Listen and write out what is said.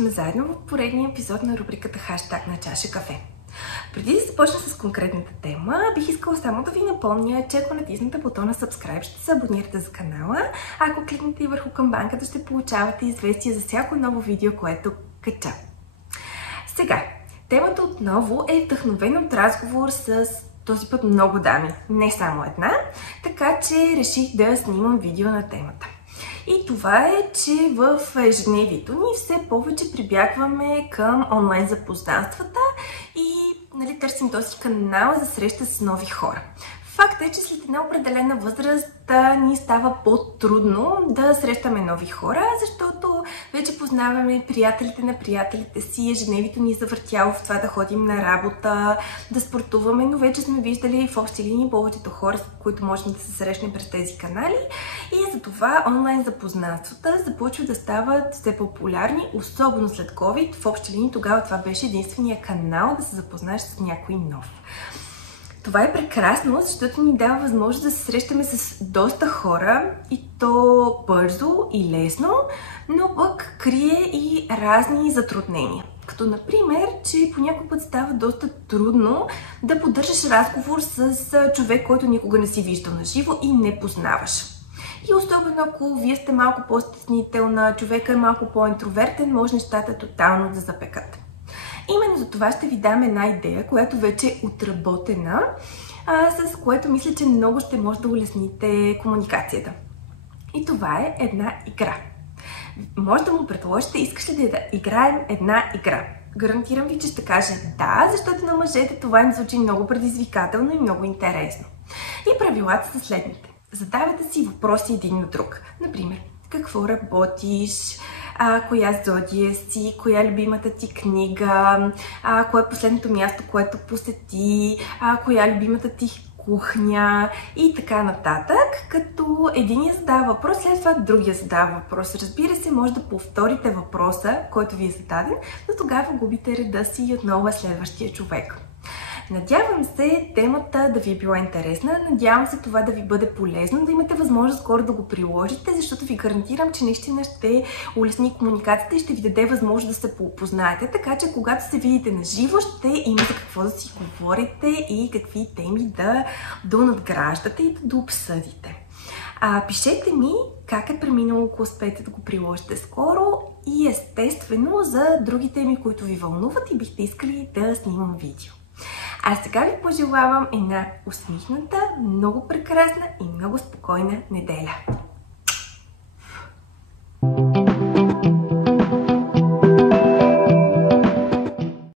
сме заедно в поредния епизод на рубриката Хаштаг на чаша кафе. Преди да започна с конкретната тема, бих искала само да ви напомня, че ако натиснете бутона Subscribe, ще се абонирате за канала. Ако кликнете и върху камбанката, ще получавате известия за всяко ново видео, което кача. Сега, темата отново е вдъхновена от разговор с този път много дами, не само една, така че реших да снимам видео на темата. И това е, че в ежедневието ни все повече прибягваме към онлайн запознанствата и търсим този канал за среща с нови хора. Факт е, че след една определена възраст ни става по-трудно да срещаме нови хора, защото вече познаваме приятелите на приятелите си, ежедневието ни е завъртяло в това да ходим на работа, да спортуваме, но вече сме виждали в общи линии повечето хора, с които можем да се срещнем през тези канали и затова онлайн запознанствата започват да стават все популярни, особено след COVID. В общи линии тогава това беше единствения канал да се запознаеш с някой нов. Това е прекрасно, защото ни дава възможност да се срещаме с доста хора и то бързо и лесно, но пък крие и разни затруднения. Като например, че по някой път става доста трудно да поддържаш разговор с човек, който никога не си виждал на живо и не познаваш. И особено ако вие сте малко по-стеснителна, човека е малко по-интровертен, може нещата тотално да запекат. Именно за това ще ви дам една идея, която вече е отработена, с което мисля, че много ще може да улесните комуникацията. И това е една игра. Може да му предложите, искаш ли да играем една игра? Гарантирам ви, че ще каже да, защото на мъжете това им звучи много предизвикателно и много интересно. И правилата са следните. Задавайте си въпроси един на друг. Например, какво работиш? Коя зодия си, коя любимата ти книга, кое е последното място, което посети, коя е любимата ти кухня и така нататък, като единия задава въпрос, след това другия задава въпрос. Разбира се, може да повторите въпроса, който ви е зададен, но тогава губите реда си и отново е следващия човек. Надявам се темата да ви е била интересна, надявам се това да ви бъде полезно, да имате възможност скоро да го приложите, защото ви гарантирам, че наистина ще улесни комуникацията и ще ви даде възможност да се познаете, така че когато се видите на живо, ще имате какво да си говорите и какви теми да донадграждате и да обсъдите. Пишете ми как е преминало, ако успеете да го приложите скоро и естествено за други теми, които ви вълнуват и бихте искали да снимам видео. А сега ви пожелавам една усмихната, много прекрасна и много спокойна неделя.